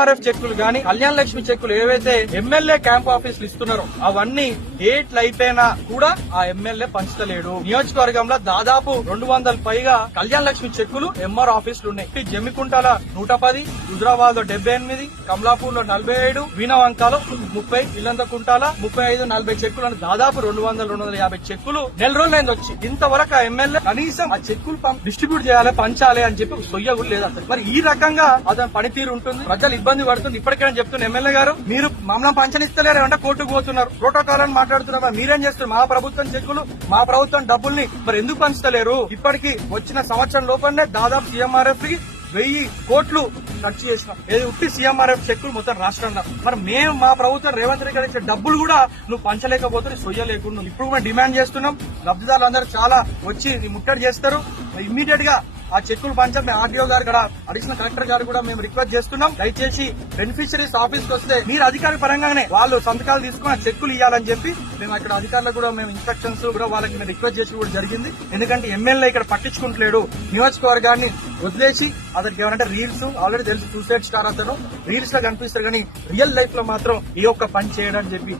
RF చెక్కులు గాని కళ్యాణ లక్ష్మి చెక్కులు ఏవైతే ఎమ్మెల్యే క్యాంప్ ఆఫీసులు ఇస్తున్నారో అవన్నీ డేట్లు అయిపోయినా కూడా ఆ ఎమ్మెల్యే పంచుతలేడు. నియోజకవర్గంలో దాదాపు 200 పైగా కళ్యాణ లక్ష్మి చెక్కులు ఎంఆర్ ఆఫీసులు ఉన్నాయి. జమ్మికుంటాల 110, హుజరాబాద్ లో 78, కమలాపూర్ లో 47, వీణవంకాలో 30, ఇల్లంతకుంటాల 35-40 చెక్కులు, దాదాపు 200-250 చెక్కులు నెల రోజులైంది వచ్చి. ఇంతవరకు ఆ ఎమ్మెల్యే కనీసం ఆ చెక్కులు డిస్ట్రిబ్యూట్ చేయాలి, పంచాలి అని చెప్పి సొయ్య కూడా లేదు అసలు. మరి ఈ రకంగా అతని పనితీరు ఉంటుంది, ప్రజలు ఇబ్బంది పడుతుంది. ఇప్పటికైనా చెప్తున్న ఎమ్మెల్యే గారు, మీరు మమ్మల్ని పంచనిస్తలేరు అంటే కోర్టుకు పోతున్నారు, ప్రోటోకాల్ అని మాట్లాడుతున్నారు. మీరేం చేస్తారు? మా ప్రభుత్వం చెక్కులు, మా ప్రభుత్వం డబ్బుల్ని మరి ఎందుకు పంచుతలేరు? ఇప్పటికి వచ్చిన సంవత్సరం లోపలనే దాదాపు సీఎంఆర్ఎఫ్ కి 1000 కోట్లు ఖర్చు చేసినాం. ఏది ఉట్టి సీఎంఆర్ఎఫ్ చెక్కులు మొత్తం రాష్ట్రంలో. మరి మేము మా ప్రభుత్వం రేవంత్ రెడ్డి గారు ఇచ్చే డబ్బులు కూడా నువ్వు పంచలేకపోతే సొయ్యలేకుండా ఇప్పుడు మేము డిమాండ్ చేస్తున్నాం. లబ్ధిదారులందరూ చాలా వచ్చి ముట్టడి చేస్తారు. ఇమ్మీడియట్ గా ఆ చెక్కులు పంచాం. మేము ఆర్డీఓ గారు కూడా, అడిషనల్ కలెక్టర్ గారు కూడా మేము రిక్వెస్ట్ చేస్తున్నాం. దయచేసి బెనిఫిషరీస్ ఆఫీస్ కి వస్తే మీరు అధికార పరంగానే వాళ్ళు సంతకాలు తీసుకుని ఆ చెక్కులు ఇవ్వాలని చెప్పి మేము అక్కడ అధికారులకు కూడా మేము ఇన్స్ట్రక్షన్స్ కూడా వాళ్ళకి మేము రిక్వెస్ట్ చేసి కూడా జరిగింది. ఎందుకంటే ఎమ్మెల్యే ఇక్కడ పట్టించుకుంటలేడు. నియోజకవర్గాన్ని వదిలేసి అతనికి ఏమంటే రీల్స్ ఆల్రెడీ తెలుసు, సూసైడ్ స్టార్ అతను రీల్స్ లో కనిపిస్తారు కానీ రియల్ లైఫ్ లో మాత్రం ఏ ఒక్క పని చేయడని చెప్పి